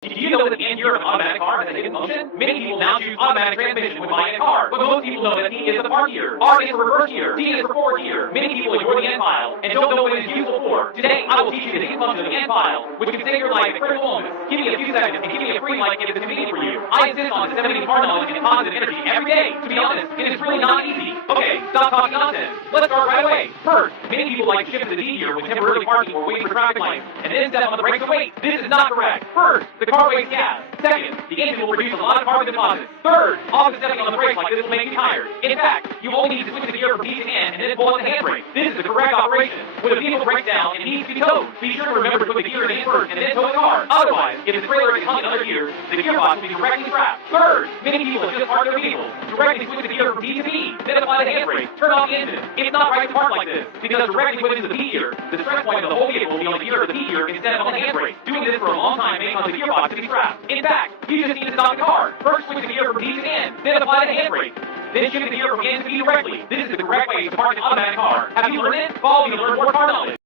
Do you know that the end gear of an automatic car has a hidden function? Many people now choose automatic transmission when buying a car, but most people know that P is the park gear, R is for reverse gear, T is for forward gear. Many people ignore the end file and don't know what it is useful for. Today, I will teach you the hidden function of the end file, which can save your life at critical moments. Give me a few seconds and give me a free like if it's convenient for you. I insist on disseminating car knowledge and positive energy every day. To be honest, it is really not easy. Okay, stop talking nonsense. Let's start right away. First, many people like to shift to the D gear when temporarily parking or waiting for traffic lights, and then step on the brakes and wait. This is not correct. First, the car wastes gas. Second, the engine will produce a lot of carbon deposits. Third, often stepping on the brakes like this will make you tired. In fact, you only need to switch the gear from D to N and then pull on the handbrake. This is the correct operation. When a vehicle breaks down, it needs to be towed. Be sure to remember to put the gear in first and then tow the car. Otherwise, if the trailer is hung in other gears, the gearbox will be correctly trapped. Third, many people have just parked their vehicles. Directly switch the gear from D to B, then apply the handbrake. Turn off the engine. It's not right to park like this, because directly put into the B gear, the stress point of the whole vehicle will be on the gear of the B gear instead of on the handbrake. Doing this for a long time may cause the gearbox to be trapped. In fact, you just need to stop the car. First switch the gear from D to N, then apply the handbrake. Then shift the gear from N to B directly. This is the correct way to park an automatic car. Have you learned it? Follow me to learn more car knowledge.